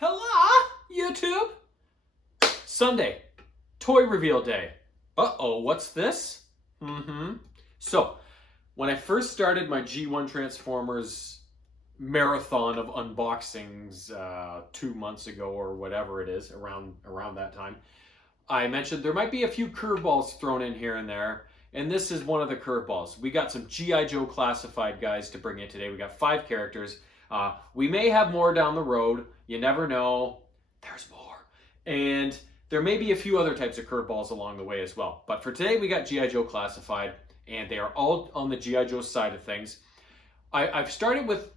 Hello, YouTube. Sunday, toy reveal day. Uh-oh, what's this? So, when I first started my G1 Transformers marathon of unboxings 2 months ago or whatever it is, around that time, I mentioned there might be a few curveballs thrown in here and there, and this is one of the curveballs. We got some G.I. Joe classified guys to bring in today. We got 5 characters. We may have more down the road. You never know. There's more. And there may be a few other types of curveballs along the way as well. But for today, we got G.I. Joe classified, and they are all on the G.I. Joe side of things. I've started with,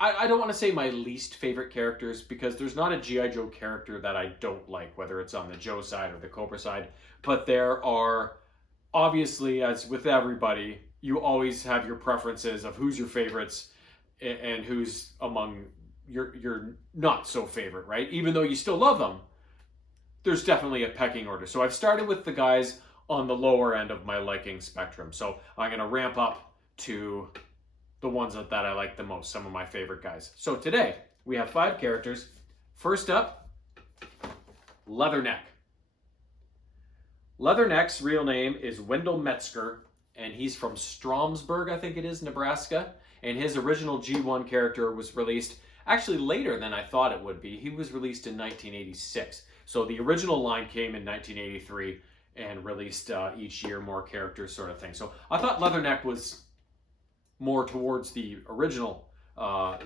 I don't want to say my least favorite characters, because there's not a G.I. Joe character that I don't like, whether it's on the Joe side or the Cobra side. But there are, obviously, as with everybody, you always have your preferences of who's your favorites and who's among your not so favorite, right? Even though you still love them, there's definitely a pecking order. So I've started with the guys on the lower end of my liking spectrum. So I'm going to ramp up to the ones that I like the most, some of my favorite guys. So today we have 5 characters. First up, Leatherneck. Leatherneck's real name is Wendell Metzger, and he's from Stromsburg, I think it is, Nebraska. And his original G1 character was released actually later than I thought it would be. He was released in 1986. So the original line came in 1983 and released each year more characters, sort of thing. So I thought Leatherneck was more towards the original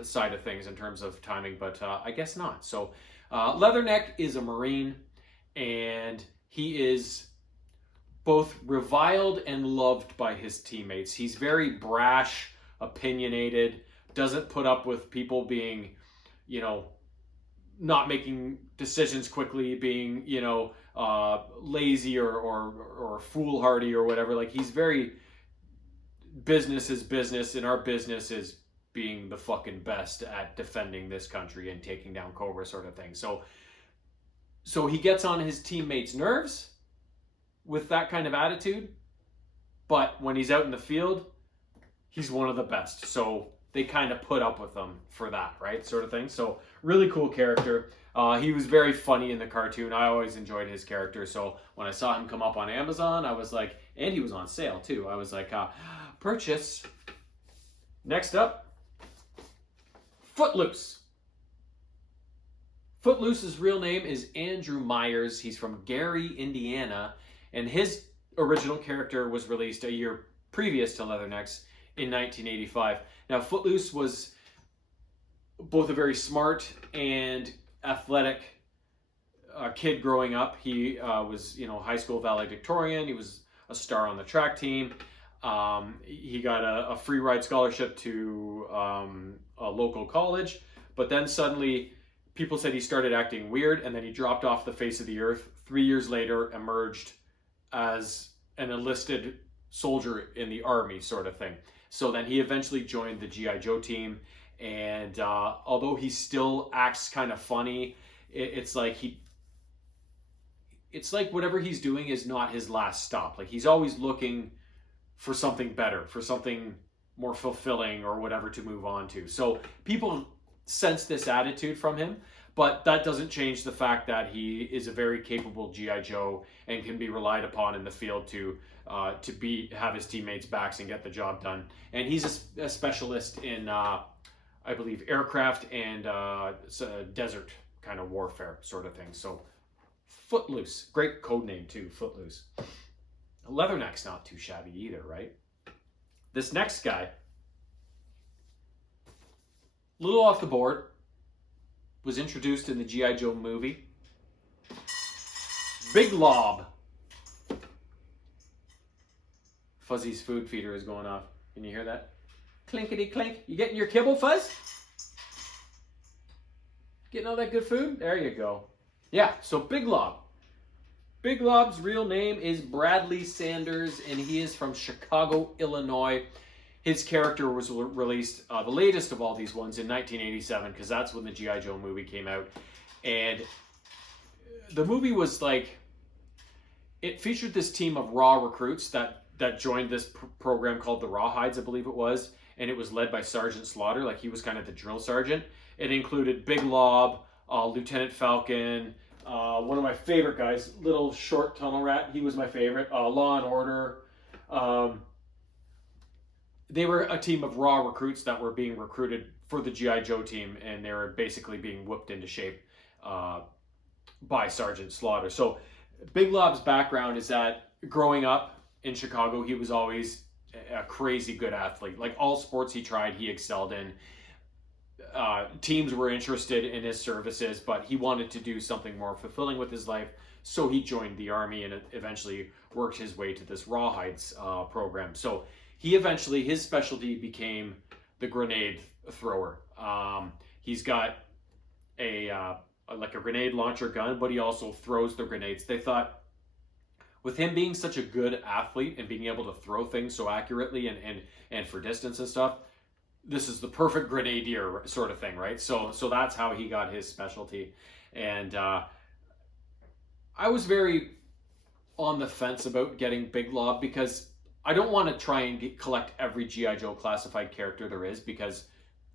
side of things in terms of timing, but I guess not. So Leatherneck is a Marine, and he is both reviled and loved by his teammates. He's very brash, opinionated, doesn't put up with people being, not making decisions quickly, being, lazy or foolhardy or whatever. Like, he's very business is business, and our business is being the fucking best at defending this country and taking down Cobra, sort of thing. So he gets on his teammates' nerves with that kind of attitude, but when he's out in the field, he's one of the best. So they kind of put up with him for that, right? Sort of thing. So really cool character. He was very funny in the cartoon. I always enjoyed his character. So when I saw him come up on Amazon, I was like, and he was on sale too. I was like, purchase. Next up, Footloose. Footloose's real name is Andrew Myers. He's from Gary, Indiana, and his original character was released a year previous to Leatherneck's in 1985. Now, Footloose was both a very smart and athletic kid growing up. He was, high school valedictorian. He was a star on the track team. He got a free ride scholarship to a local college, but then suddenly people said he started acting weird, and then he dropped off the face of the earth. 3 years later, emerged as an enlisted soldier in the army, sort of thing. So then he eventually joined the G.I. Joe team, and although he still acts kind of funny, it's like whatever he's doing is not his last stop. Like, he's always looking for something better, for something more fulfilling or whatever to move on to. So people sense this attitude from him, but that doesn't change the fact that he is a very capable G.I. Joe and can be relied upon in the field to have his teammates' backs and get the job done. And he's a specialist in, I believe, aircraft and desert kind of warfare sort of thing. So Footloose, great code name too, Footloose. Leatherneck's not too shabby either, right? This next guy, a little off the board, was introduced in the G.I. Joe movie. Big Lob. Fuzzy's food feeder is going off. Can you hear that? Clinkety clink. You getting your kibble, Fuzz? Getting all that good food? There you go. Yeah, so Big Lob. Big Lob's real name is Bradley Sanders, and he is from Chicago, Illinois. His character was released, the latest of all these ones, in 1987, because that's when the G.I. Joe movie came out. And the movie was like, it featured this team of raw recruits that that joined this program called the Rawhides, I believe it was, and it was led by Sergeant Slaughter. Like, he was kind of the drill sergeant. It included Big Lob, Lieutenant Falcon, one of my favorite guys, Little Short Tunnel Rat. He was my favorite. Law and Order. They were a team of raw recruits that were being recruited for the G.I. Joe team, and they were basically being whipped into shape by Sergeant Slaughter. So Big Lob's background is that growing up in Chicago, he was always a crazy good athlete. Like, all sports he tried, he excelled in. Teams were interested in his services, but he wanted to do something more fulfilling with his life, so he joined the Army and eventually worked his way to this Rawhides program. So his specialty became the grenade thrower. He's got like a grenade launcher gun, but he also throws the grenades. They thought, with him being such a good athlete and being able to throw things so accurately and for distance and stuff, this is the perfect grenadier sort of thing, right? So that's how he got his specialty. And I was very on the fence about getting Big Lob, because I don't want to try and collect every G.I. Joe classified character there is, because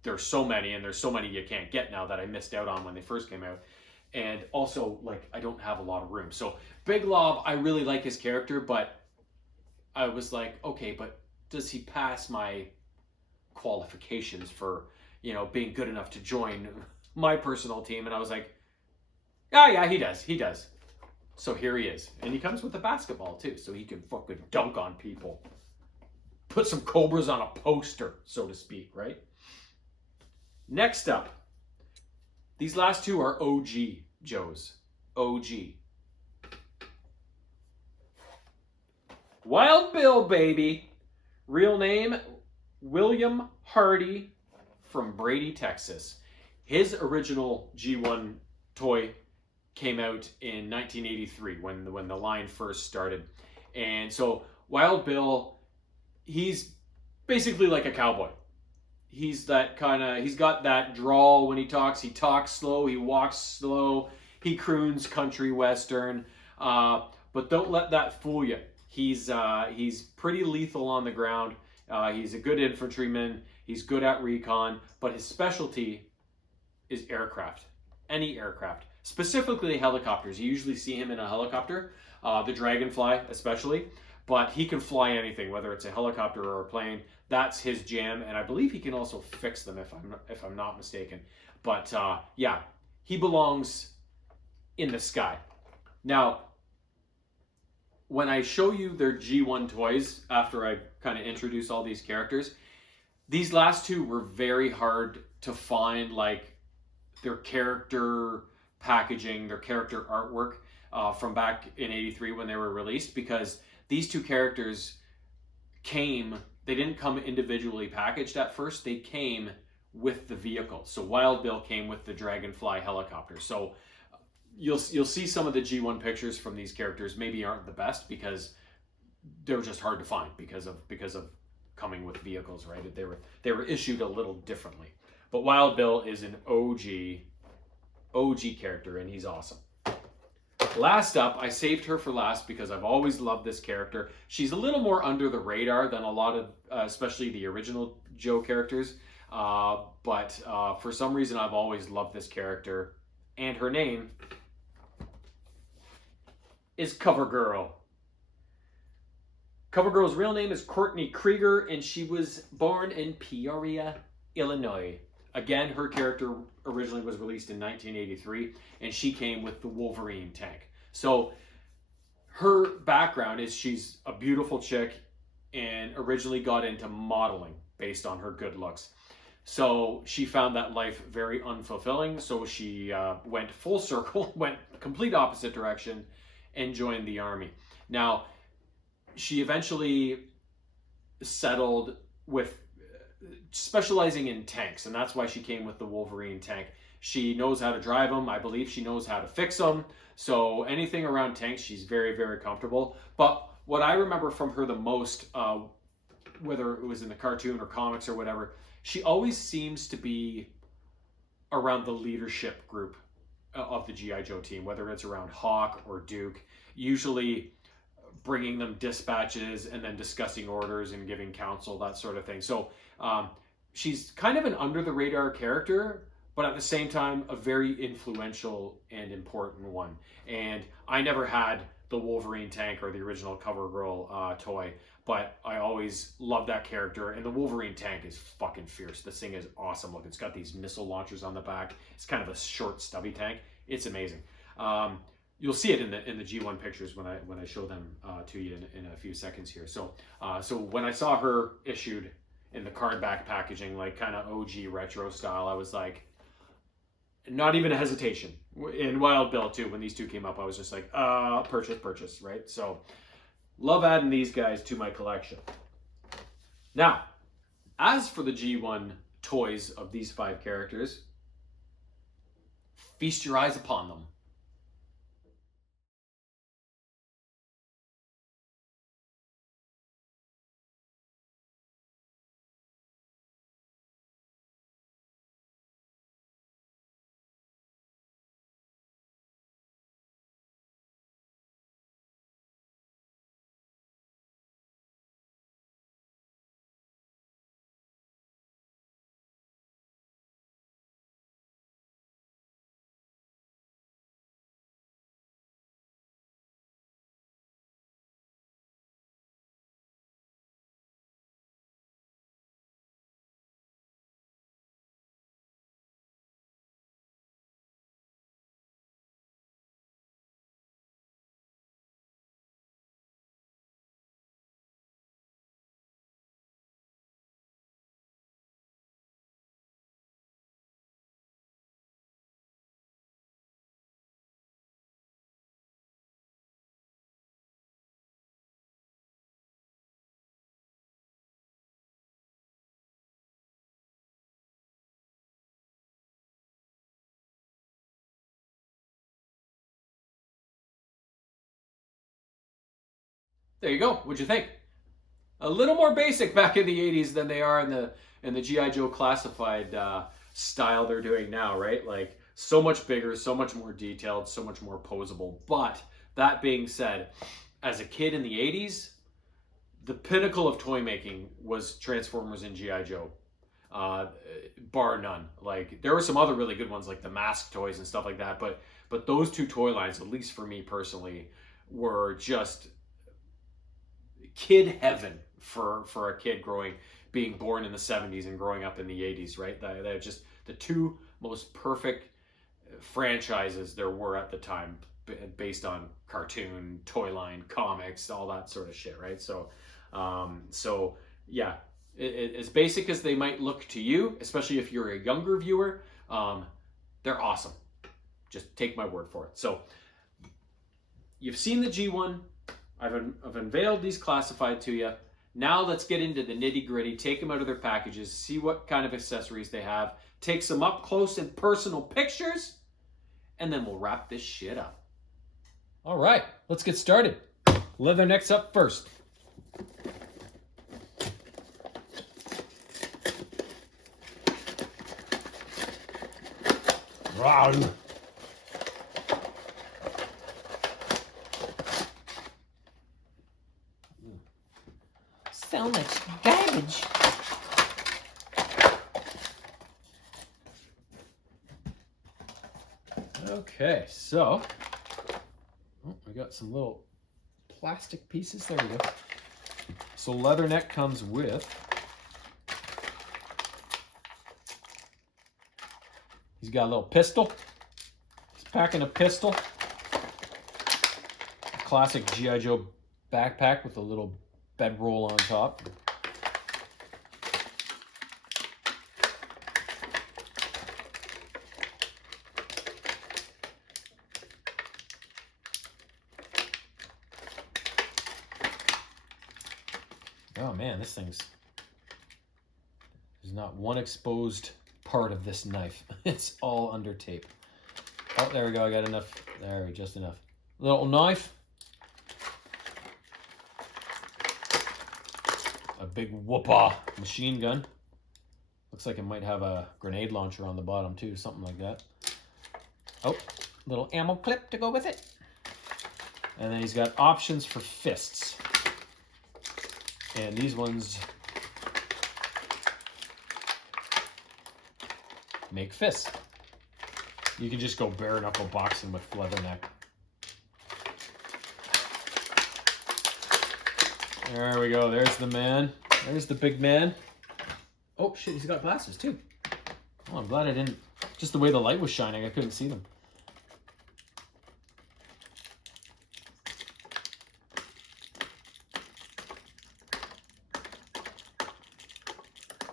there's so many, and there's so many you can't get now that I missed out on when they first came out. And also, like, I don't have a lot of room. So Big Lob, I really like his character, but I was like, okay, but does he pass my qualifications for, being good enough to join my personal team? And I was like, yeah, he does. So here he is. And he comes with a basketball too, so he can fucking dunk on people. Put some Cobras on a poster, so to speak, right? Next up, these last two are OG Joes. OG. Wild Bill, baby. Real name, William Hardy, from Brady, Texas. His original G1 toy came out in 1983 when the line first started. And so Wild Bill, he's basically like a cowboy. He's got that drawl when he talks slow, he walks slow, he croons country western, but don't let that fool you. He's pretty lethal on the ground. He's a good infantryman, he's good at recon, but his specialty is aircraft, any aircraft, specifically helicopters. You usually see him in a helicopter, the Dragonfly especially, but he can fly anything, whether it's a helicopter or a plane. That's his jam, and I believe he can also fix them if I'm not mistaken. But yeah, he belongs in the sky. Now, when I show you their G1 toys, after I kind of introduce all these characters, these last two were very hard to find, like their character packaging, their character artwork from back in '83 when they were released, because these two characters they didn't come individually packaged at first, they came with the vehicle. So Wild Bill came with the Dragonfly helicopter. So you'll see some of the G1 pictures from these characters maybe aren't the best, because they were just hard to find because of coming with vehicles, right? They were issued a little differently. But Wild Bill is an OG character, and he's awesome. Last up, I saved her for last because I've always loved this character. She's a little more under the radar than a lot of, especially the original Joe characters. But for some reason, I've always loved this character. And her name is CoverGirl. CoverGirl's real name is Courtney Krieger, and she was born in Peoria, Illinois. Again, her character originally was released in 1983, and she came with the Wolverine tank. So her background is she's a beautiful chick and originally got into modeling based on her good looks. So she found that life very unfulfilling, so she went full circle, went complete opposite direction, and joined the Army. Now, she eventually settled with specializing in tanks, and that's why she came with the Wolverine tank. She knows how to drive them. I believe she knows how to fix them. So anything around tanks, she's very, very comfortable. But what I remember from her the most, whether it was in the cartoon or comics or whatever, she always seems to be around the leadership group of the G.I. Joe team, whether it's around Hawk or Duke. Usually bringing them dispatches and then discussing orders and giving counsel, that sort of thing. So she's kind of an under the radar character, but at the same time, a very influential and important one. And I never had the Wolverine tank or the original CoverGirl toy, but I always loved that character. And the Wolverine tank is fucking fierce. This thing is awesome. Look, it's got these missile launchers on the back. It's kind of a short, stubby tank. It's amazing. You'll see it in the G1 pictures when I show them to you in a few seconds here. So so when I saw her issued in the card back packaging, like kind of OG retro style, I was like, not even a hesitation. In Wild Bill too, when these two came up, I was just like, purchase, right? So love adding these guys to my collection. Now, as for the G1 toys of these 5 characters, feast your eyes upon them. There you go. What'd you think? A little more basic back in the 80s than they are in the G.I. Joe classified style they're doing now, right? Like so much bigger, so much more detailed, so much more posable. But that being said, as a kid in the 80s, the pinnacle of toy making was Transformers and G.I. Joe. Bar none. Like there were some other really good ones like the Mask toys and stuff like that, but those two toy lines, at least for me personally, were just kid heaven for a kid being born in the 70s and growing up in the 80s, right? They're just the two most perfect franchises there were at the time, based on cartoon, toy line, comics, all that sort of shit, right? So so yeah, as basic as they might look to you, especially if you're a younger viewer, they're awesome. Just take my word for it. So you've seen the G1. I've unveiled these classified to you. Now let's get into the nitty gritty, take them out of their packages, see what kind of accessories they have, take some up close and personal pictures, and then we'll wrap this shit up. All right, let's get started. Leathernecks up first. Wow. So much garbage. Okay, so we got some little plastic pieces. There we go. So Leatherneck comes with, he's got a little pistol. He's packing a pistol. A classic G.I. Joe backpack with a little bedroll on top. Oh man, this thing's, there's not one exposed part of this knife. It's all under tape. Oh, there we go. I got enough. There we go, just enough. Little knife. A big whoopah machine gun. Looks like it might have a grenade launcher on the bottom too, something like that. Oh, little ammo clip to go with it. And then he's got options for fists. And these ones make fists. You can just go bare knuckle boxing with Leatherneck. There we go. There's the man. There's the big man. Oh shit, he's got glasses too. Oh, I'm glad I didn't. Just the way the light was shining, I couldn't see them.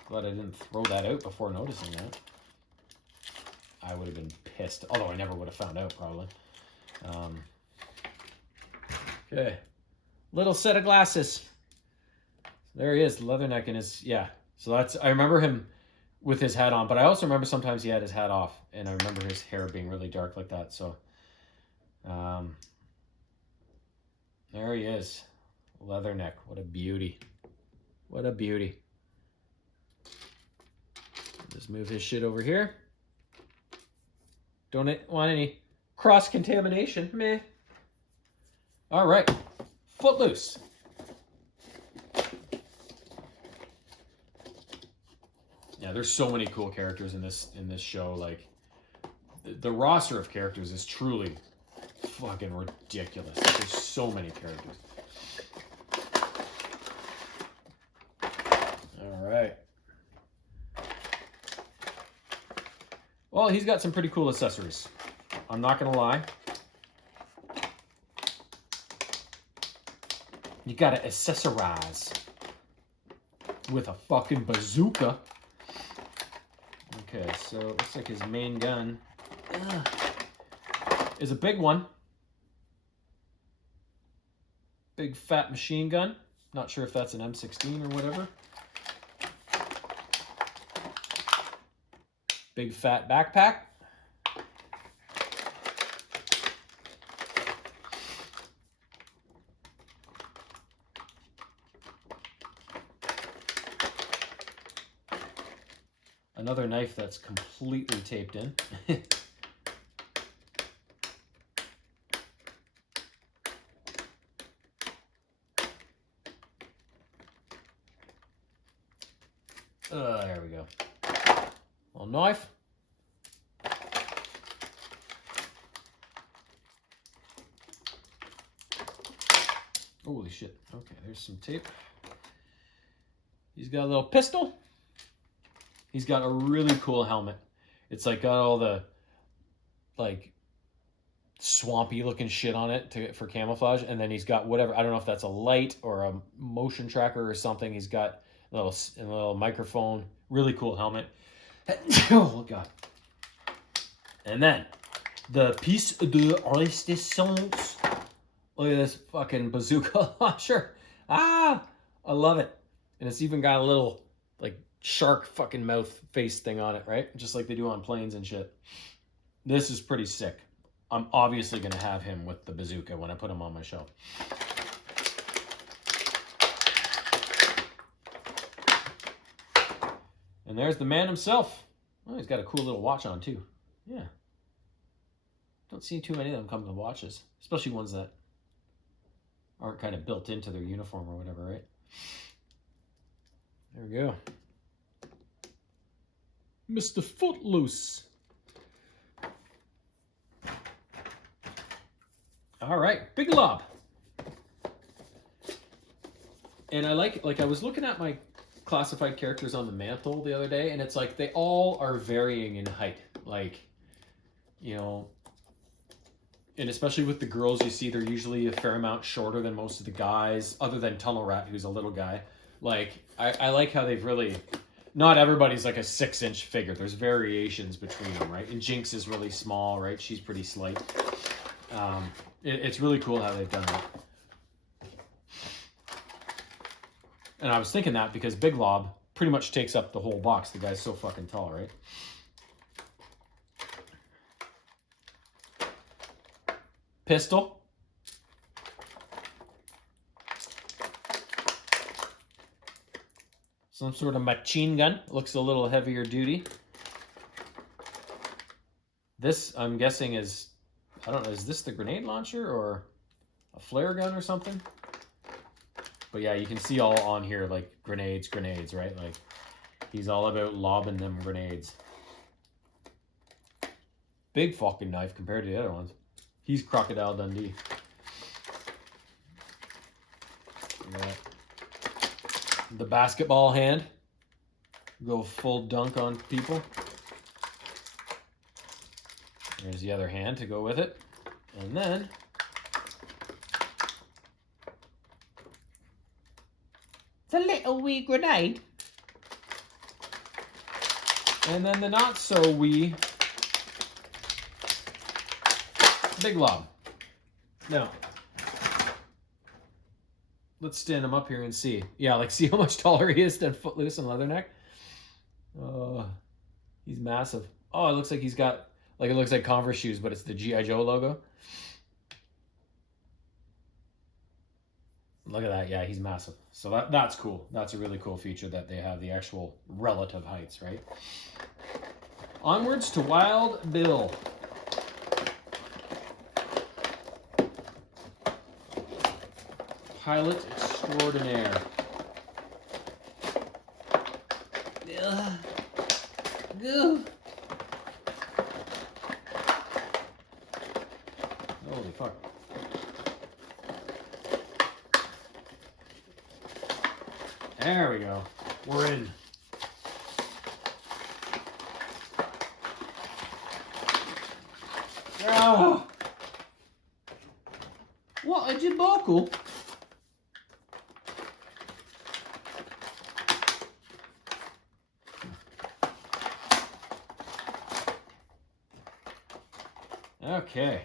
Glad I didn't throw that out before noticing that. I would have been pissed. Although I never would have found out, probably. Okay. Little set of glasses. There he is, Leatherneck in his... Yeah. So that's... I remember him with his hat on. But I also remember sometimes he had his hat off. And I remember his hair being really dark like that. So... there he is. Leatherneck. What a beauty. What a beauty. Just move his shit over here. Don't want any cross-contamination. Meh. All right. Footloose. Yeah, there's so many cool characters in this show. Like, the roster of characters is truly fucking ridiculous. There's so many characters. All right. Well, he's got some pretty cool accessories. I'm not gonna lie. You gotta accessorize with a fucking bazooka. Okay, so it looks like his main gun is a big one. Big fat machine gun. Not sure if that's an M16 or whatever. Big fat backpack. Another knife that's completely taped in. There we go. Little knife. Holy shit. Okay, there's some tape. He's got a little pistol. He's got a really cool helmet. It's like got all the like swampy looking shit on it for camouflage. And then he's got whatever, I don't know if that's a light or a motion tracker or something. He's got a little microphone. Really cool helmet. Oh god. And then the piece de résistance. Look at this fucking bazooka launcher. Ah, I love it. And it's even got a little like shark fucking mouth face thing on it, right? Just like they do on planes and shit. This is pretty sick. I'm obviously going to have him with the bazooka when I put him on my shelf. And there's the man himself. Oh, he's got a cool little watch on too. Yeah. Don't see too many of them come with watches, especially ones that aren't kind of built into their uniform or whatever, right? There we go. Mr. Footloose. All right, Big Lob. And I like I was looking at my classified characters on the mantle the other day, and it's like they all are varying in height. Like, you know, and especially with the girls, you see they're usually a fair amount shorter than most of the guys, other than Tunnel Rat, who's a little guy. Like, I like how they've really... Not everybody's like a 6-inch figure. There's variations between them, right? And Jinx is really small, right? She's pretty slight. It's really cool how they've done that. And I was thinking that because Big Lob pretty much takes up the whole box. The guy's so fucking tall, right? Pistol. Some sort of machine gun. Looks a little heavier duty. This, I'm guessing, is... I don't know, is this the grenade launcher or... a flare gun or something. But yeah, you can see all on here, like grenades, right? Like he's all about lobbing them grenades. Big fucking knife compared to the other ones. He's Crocodile Dundee. Yeah. The basketball hand. Go full dunk on people. There's the other hand to go with it. And then it's a little wee grenade. And then the not so wee big lob. Now, let's stand him up here and see. Yeah, like see how much taller he is than Footloose and Leatherneck? He's massive. Oh, it looks like he's got, like it looks like Converse shoes, but it's the G.I. Joe logo. Look at that. Yeah, he's massive. So that's cool. That's a really cool feature that they have the actual relative heights, right? Onwards to Wild Bill. Pilot extraordinaire. Holy fuck. There we go. We're in. Oh. What a debacle. Okay.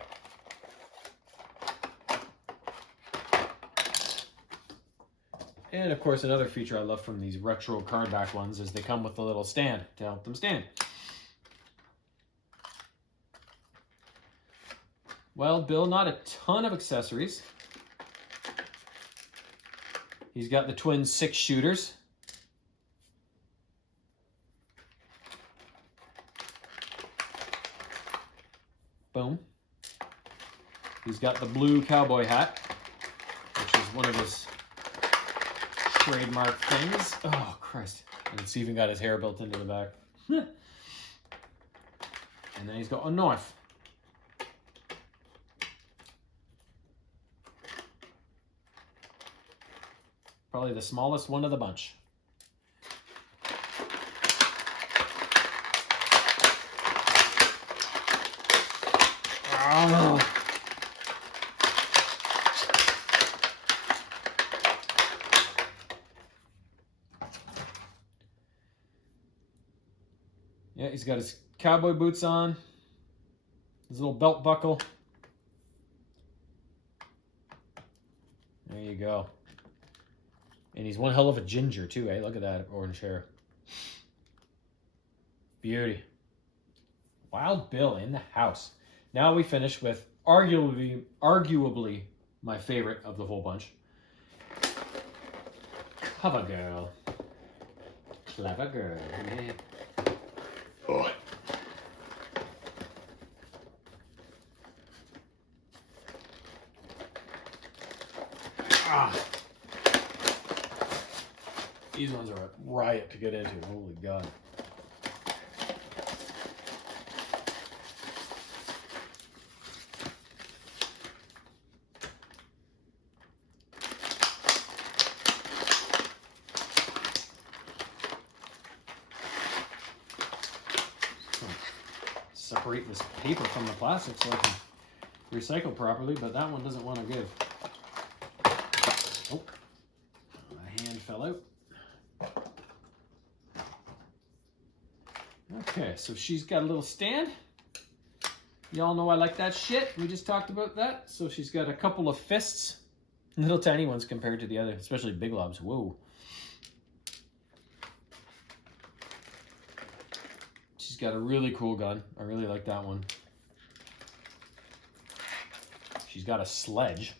And of course, another feature I love from these retro card back ones is they come with a little stand to help them stand. Wild Bill, not a ton of accessories. He's got the twin 6 shooters. Boom. He's got the blue cowboy hat, which is one of his trademark things. Oh, Christ. And it's even got his hair built into the back. And then he's got a knife. Probably the smallest one of the bunch. Oh. Yeah, he's got his cowboy boots on, his little belt buckle. There you go. And he's one hell of a ginger too, eh? Look at that orange hair. Beauty. Wild Bill in the house. Now we finish with arguably my favorite of the whole bunch. Cover Girl. Clever girl. Yeah. Oh. Ah. These ones are a riot to get into. Holy God. Separate this paper from the plastic so I can recycle properly, but that one doesn't want to give. Oh, my hand fell out. Okay, so she's got a little stand. Y'all know I like that shit. We just talked about that. So she's got a couple of fists. Little tiny ones compared to the other, especially big lobs. Whoa. She's got a really cool gun. I really like that one. She's got a sledge.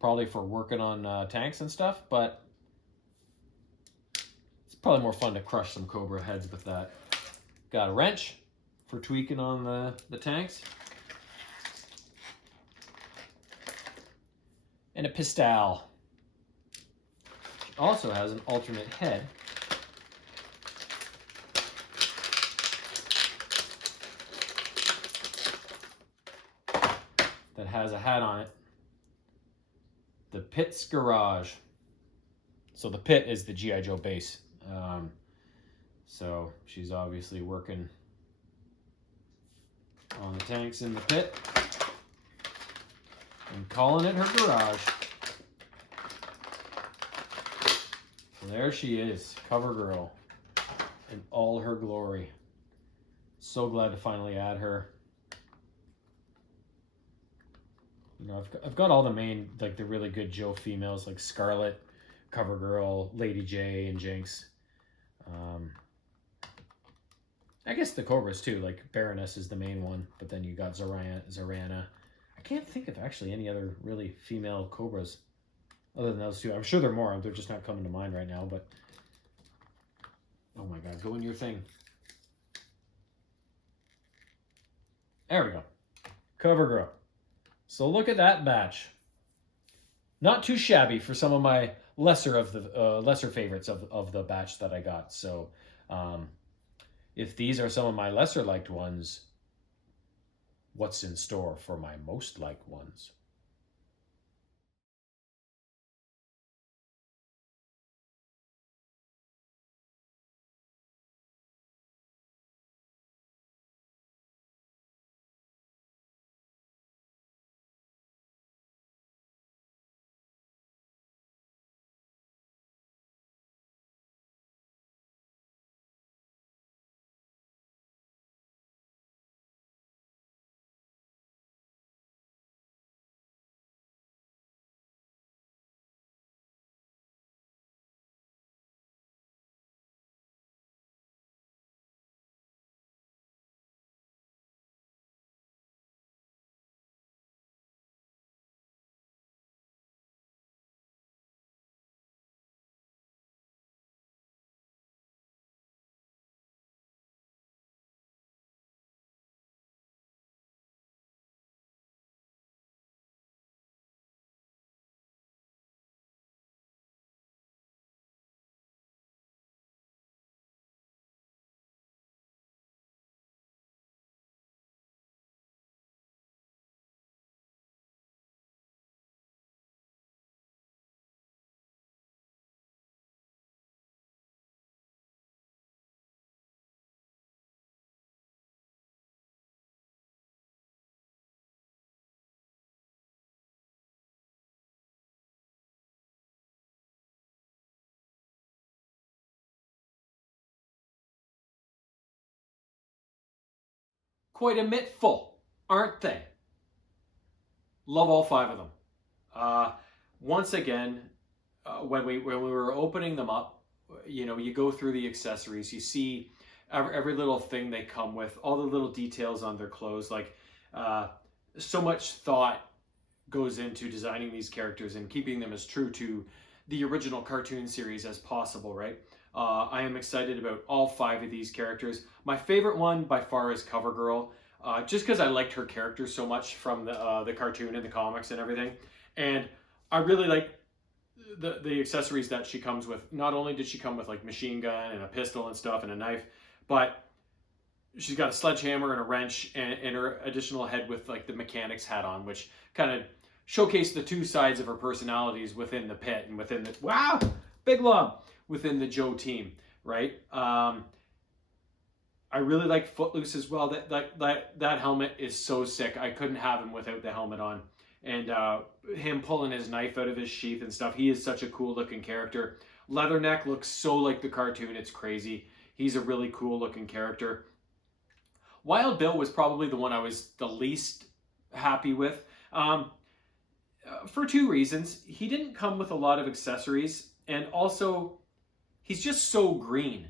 Probably for working on tanks and stuff, but it's probably more fun to crush some Cobra heads with that. Got a wrench for tweaking on the tanks. and a pistol. She also has an alternate head. That has a hat on it. The Pit's Garage. So the Pit is the G.I. Joe base. So she's obviously working on the tanks in the pit and calling it her garage. So there she is, Cover Girl in all her glory. So glad to finally add her. You know, I've got all the main, like the really good Joe females, like Scarlet, Cover Girl, Lady J, and Jinx. I guess the Cobras too, like Baroness is the main one, but then you got Zorana. I can't think of actually any other really female Cobras other than those two. I'm sure there are more. They're just not coming to mind right now, but oh my God, go in your thing. There we go. Cover Girl. So look at that batch. Not too shabby for some of my lesser favorites of the batch that I got. So if these are some of my lesser liked ones, what's in store for my most liked ones? Quite a mitt full, aren't they? Love all 5 of them. Once again, when we were opening them up, you know, you go through the accessories, you see every little thing they come with, all the little details on their clothes. Like so much thought goes into designing these characters and keeping them as true to the original cartoon series as possible, right? I am excited about all 5 of these characters. My favorite one by far is Cover Girl, just because I liked her character so much from the cartoon and the comics and everything. And I really like the accessories that she comes with. Not only did she come with like machine gun and a pistol and stuff and a knife, but she's got a sledgehammer and a wrench and her additional head with like the mechanic's hat on, which kind of showcased the 2 sides of her personalities within the pit and within the, wow, big lump, within the Joe team, right? I really like Footloose as well. That helmet is so sick. I couldn't have him without the helmet on. And him pulling his knife out of his sheath and stuff. He is such a cool looking character. Leatherneck looks so like the cartoon. It's crazy. He's a really cool looking character. Wild Bill was probably the one I was the least happy with. For 2 reasons. He didn't come with a lot of accessories. And also, he's just so green.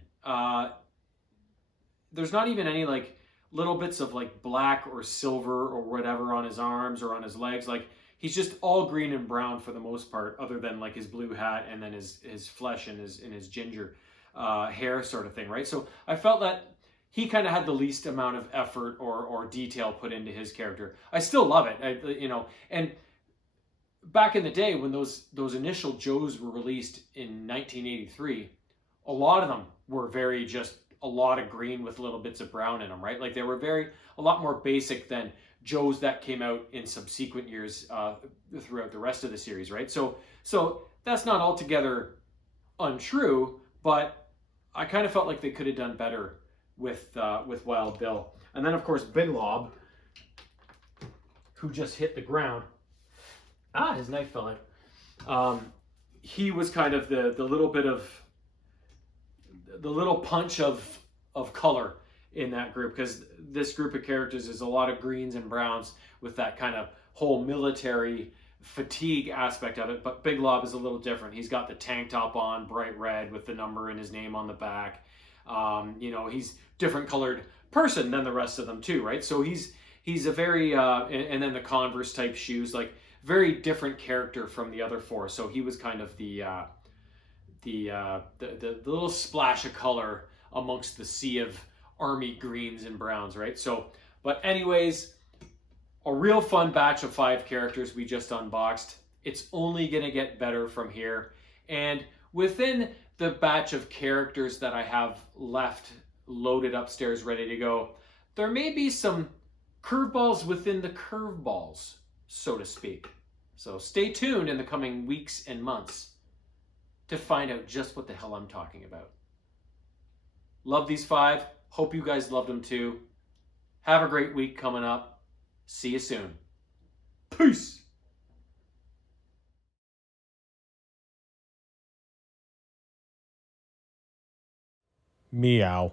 There's not even any like little bits of like black or silver or whatever on his arms or on his legs. Like he's just all green and brown for the most part, other than like his blue hat and then his flesh and his ginger hair sort of thing, right? So I felt that he kind of had the least amount of effort or detail put into his character. I still love it, you know. And back in the day when those initial Joes were released in 1983, a lot of them were very just a lot of green with little bits of brown in them, right? Like they were a lot more basic than Joes that came out in subsequent years throughout the rest of the series, right? So that's not altogether untrue, but I kind of felt like they could have done better with Wild Bill. And then of course Big Lob, who just hit the ground. Ah, his knife fell out. He was kind of the little bit of the little punch of color in that group, because this group of characters is a lot of greens and browns with that kind of whole military fatigue aspect of it. But Big Lob is a little different. He's got the tank top on, bright red with the number and his name on the back. He's different colored person than the rest of them too, right? So he's a very and then the Converse type shoes, like very different character from the other four. So he was kind of the little splash of color amongst the sea of army greens and browns, right? So, but anyways, a real fun batch of 5 characters we just unboxed. It's only going to get better from here. And within the batch of characters that I have left loaded upstairs ready to go, there may be some curveballs within the curveballs, so to speak. So stay tuned in the coming weeks and months to find out just what the hell I'm talking about. Love these 5. Hope you guys loved them too. Have a great week coming up. See you soon. Peace. Meow.